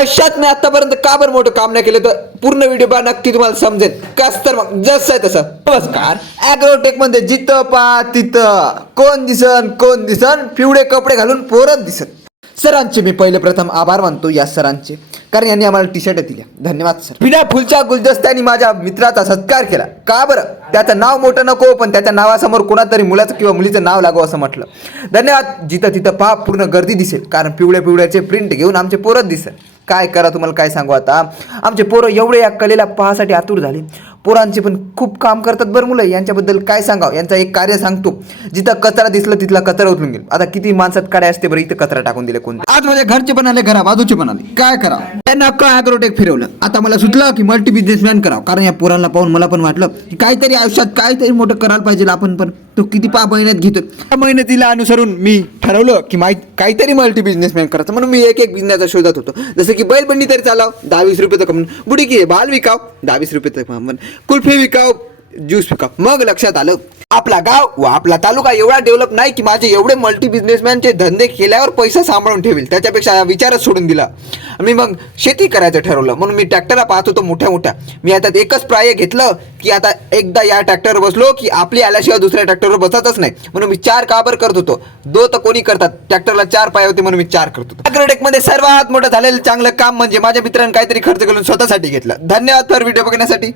आयुष्यात मी आतापर्यंत का बरं मोठं काम नाही केलं तर पूर्ण व्हिडिओ पहा, नक्की तुम्हाला समजेल. कस तर मग जसं आहे तसं. नमस्कार. ॲग्रोटेक मध्ये जिथं पहा तिथं कोण दिसन पिवळे कपडे घालून पोरत दिसत. सरांचे मी पहिले प्रथम आभार मानतो या सरांचे, कारण यांनी आम्हाला टी शर्ट दिल्या. धन्यवाद सर. बिना फुलच्या गुलदस्त्याने माझ्या मित्राचा सत्कार केला. का बरं? त्याचं नाव मोठं नको, पण त्याच्या नावासमोर कोणातरी मुलाचं किंवा मुलीचं नाव लागो असं म्हटलं. धन्यवाद. जिथं तिथं पहा पूर्ण गर्दी दिसेल, कारण पिवळ्याचे प्रिंट घेऊन आमचे पोरत दिसेल. काय करा, तुम्हाला काय सांगू आता. आमचे पोरं एवढे या कलेला पाहासाठी आतुर झाले. पोरांचे पण खूप काम करतात बरं मुलं. यांच्याबद्दल काय सांगावं. यांचं एक कार्य सांगतो. जिथं कचरा दिसलं तिथला कचरा उचलून गेलो. आता किती माणसात काड्या असते बरं, इथं कचरा टाकून दिले कोण. आज माझ्या घरचे पण आले, घरा बाजूचे पण आले. काय करा, त्यांना ॲग्रोटेक फिरवलं. आता मला सुचलं की मल्टी बिझनेसमॅन करावं, कारण या पोरांना पाहून मला पण वाटलं की काहीतरी आयुष्यात काहीतरी मोठं करायला पाहिजे आपण पण. तो किती मेहनत घेतो. त्या मेहनतीला अनुसरून मी ठरवलं की काहीतरी मल्टी बिझनेसमॅन करायचं. म्हणून मी एक बिझनेसचा शोधात होतो. जसं की बैलबंडी तरी चालाव, 10-20 रुपये तर कमवून. बुडी की भाल विकाव, 10-20 रुपये तर कमवून. कुल्फी विकाव, ज्यूस विकाव. मग लक्षात आलं आपला गाव व आपला तालुका एवढा डेव्हलप नाही की माझे एवढे मल्टी बिझनेसमॅनचे धंदे केल्यावर पैसा सांभाळून ठेवेल. त्याच्यापेक्षा विचारच सोडून दिला. मी मग शेती करायचं ठरवलं. म्हणून मी ट्रॅक्टरला पाहत होतो मोठ्या. मी आता एकच प्राय घेतलं की आता एकदा या ट्रॅक्टरवर बसलो की आपली आल्याशिवाय दुसऱ्या ट्रॅक्टरवर बसतच नाही. म्हणून मी 4 काबर करत होतो. 2 तर कोणी करतात, ट्रॅक्टरला 4 पाय होते म्हणून मी 4 करत होतो. ॲग्रोटेक मध्ये सर्वात मोठं झालेलं चांगलं काम म्हणजे माझ्या मित्रांनी काहीतरी खर्च करून स्वतःसाठी घेतलं. धन्यवाद व्हिडिओ बघण्यासाठी.